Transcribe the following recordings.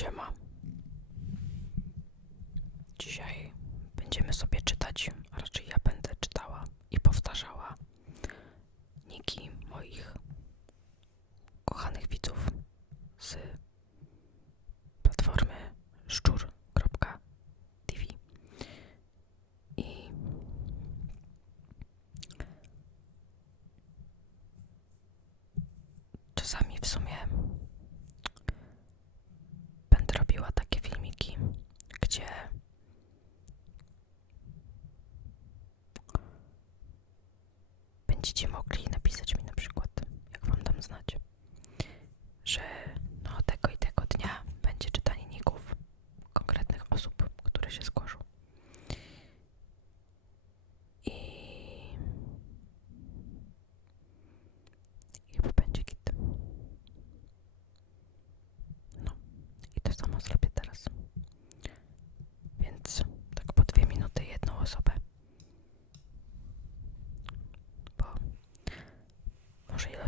Siema. Dzisiaj będziemy sobie czytać będziecie mogli napisać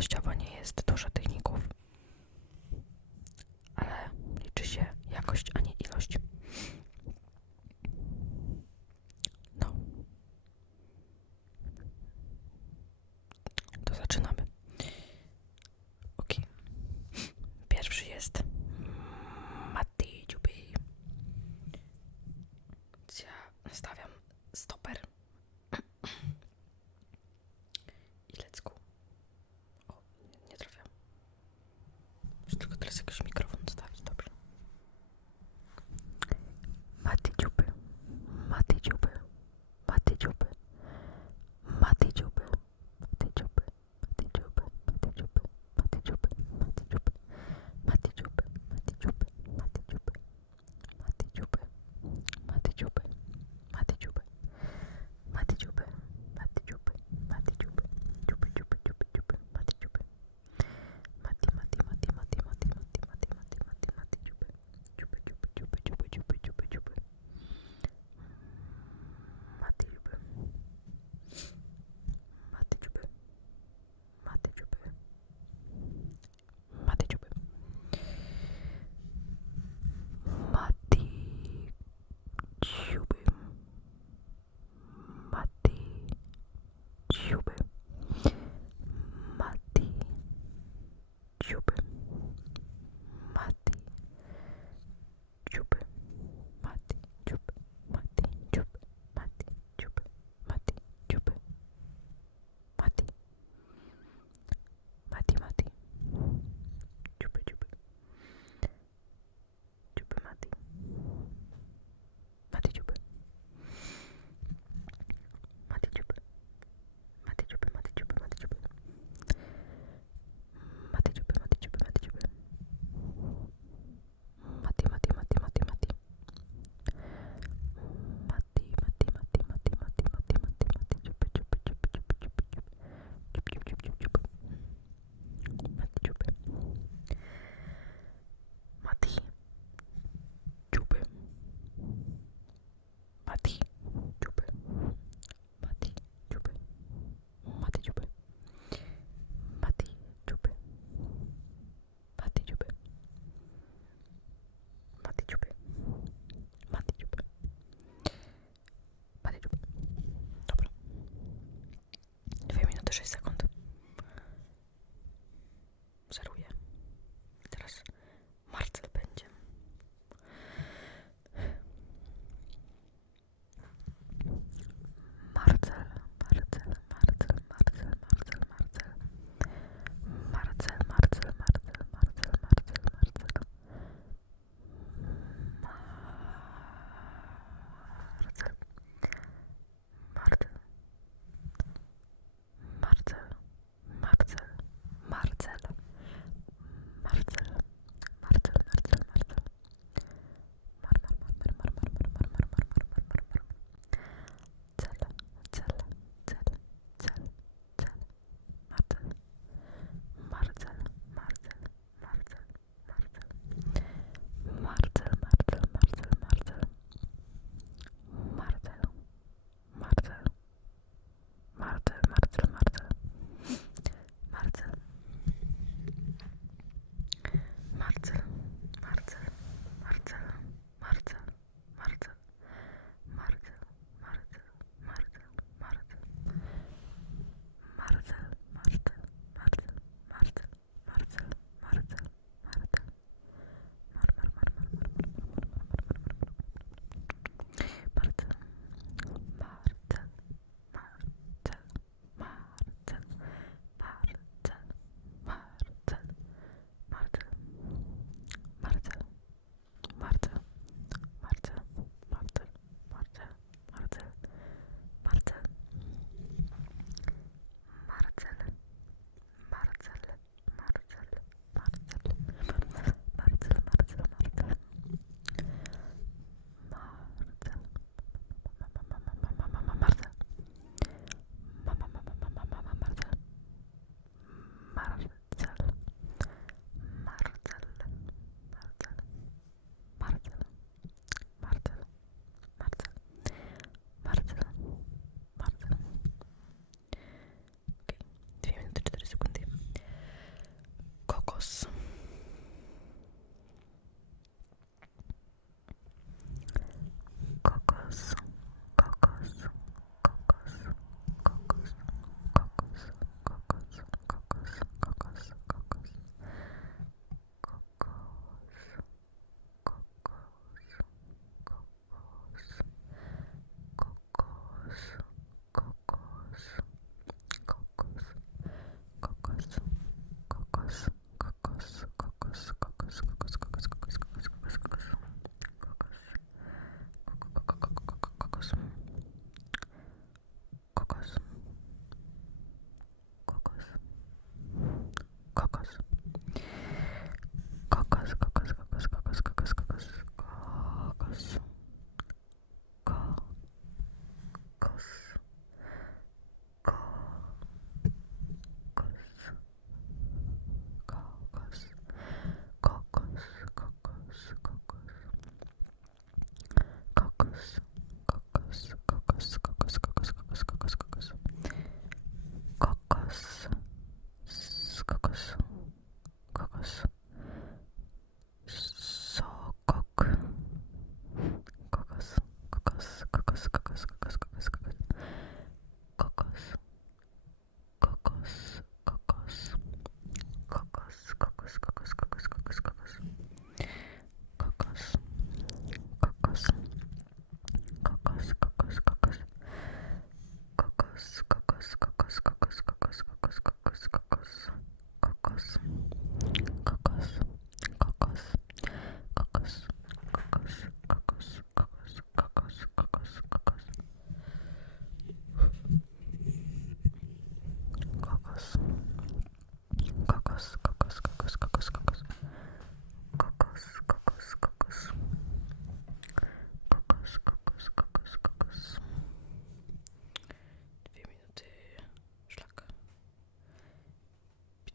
ilościowo nie jest dużo tych je sais qu'on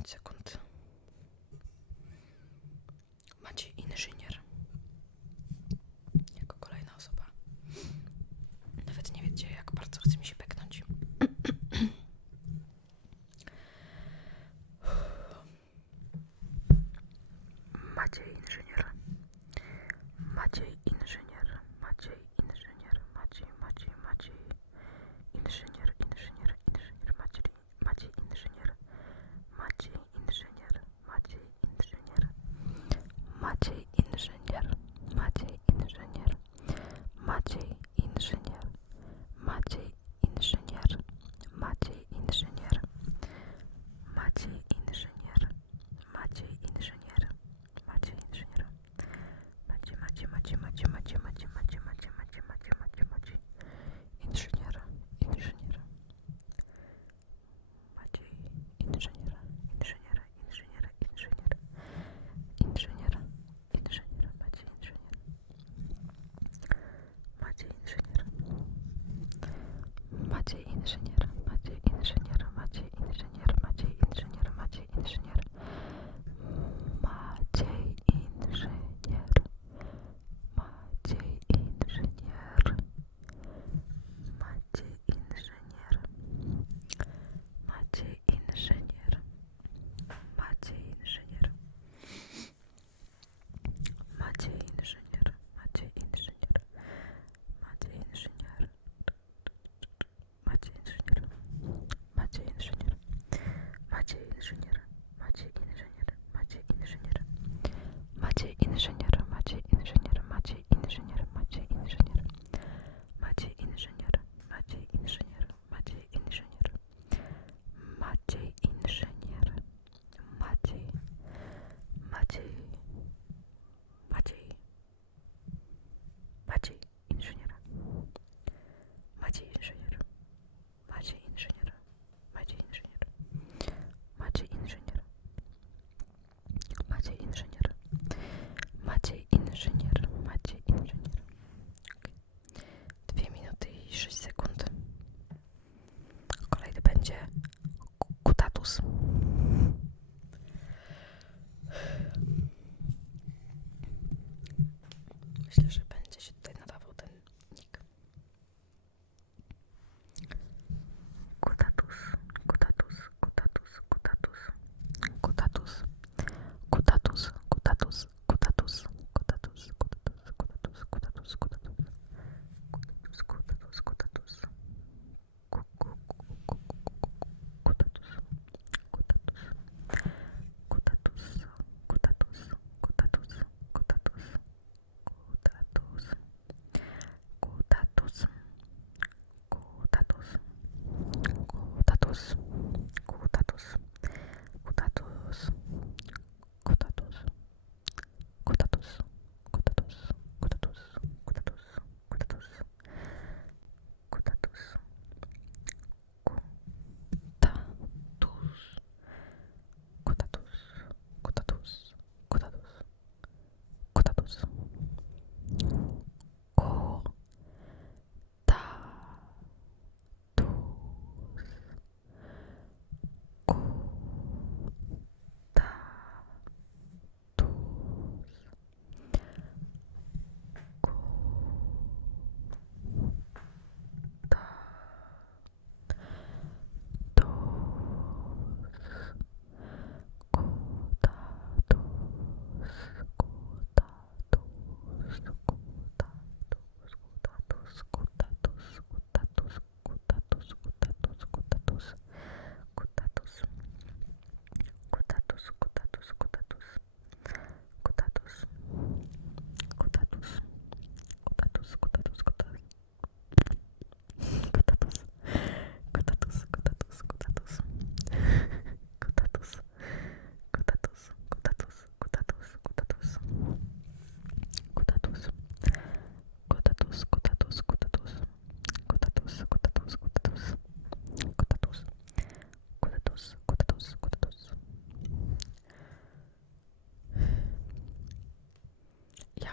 sekund. Maciej inżynier. вроде инженер.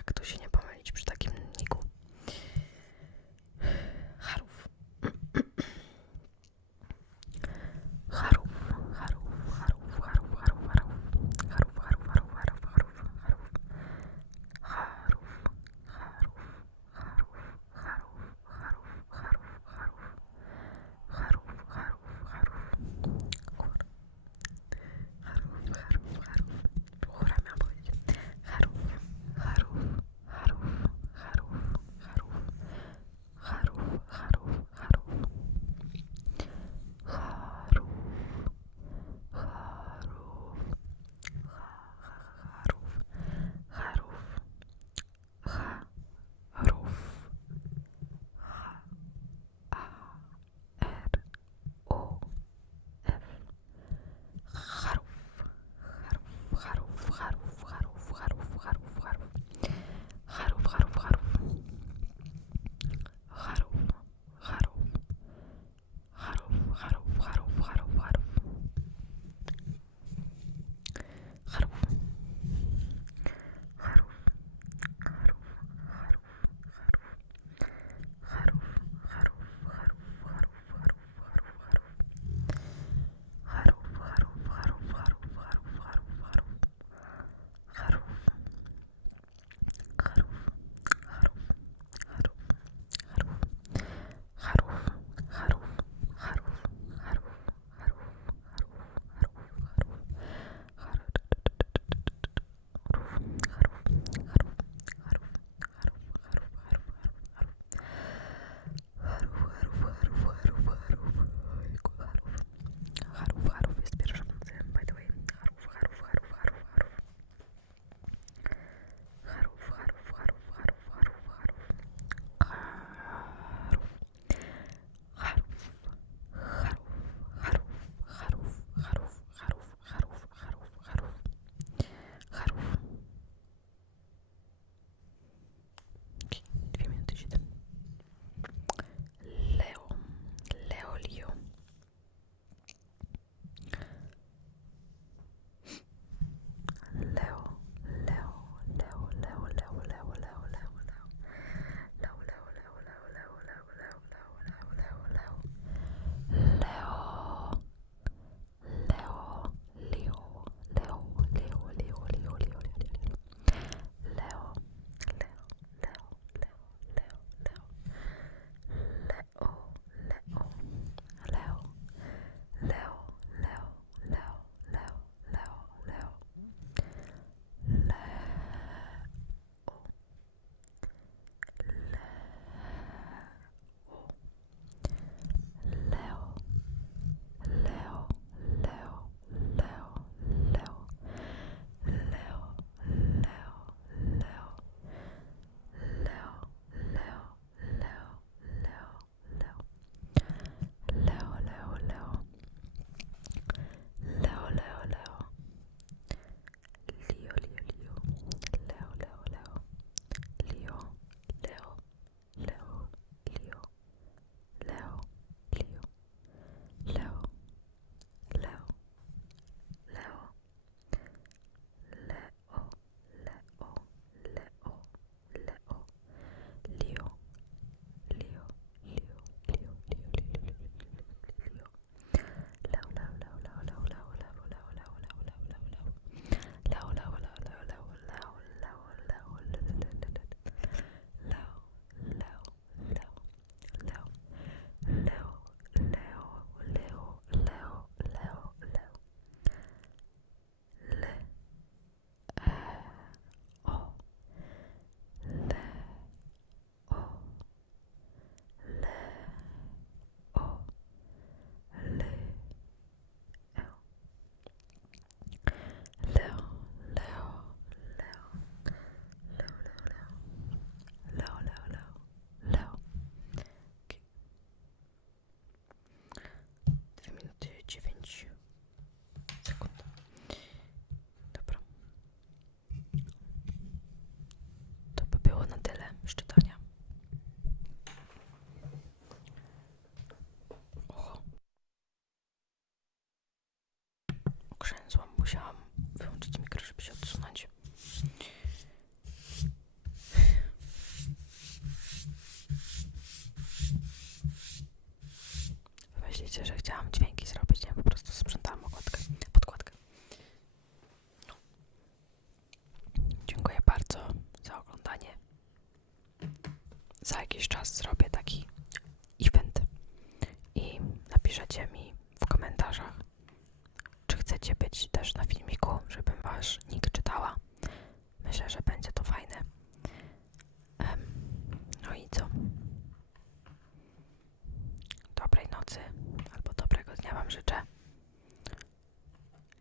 так, тут еще skrzęzłam, musiałam wyłączyć mikrofon. nikt czytała. Myślę, że będzie to fajne. No i co? Dobrej nocy albo dobrego dnia Wam życzę.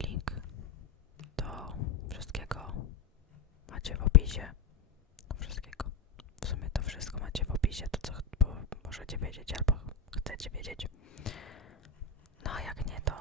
Link do wszystkiego macie w opisie. Wszystkiego. W sumie to wszystko macie w opisie, to co możecie wiedzieć albo chcecie wiedzieć. No a jak nie, to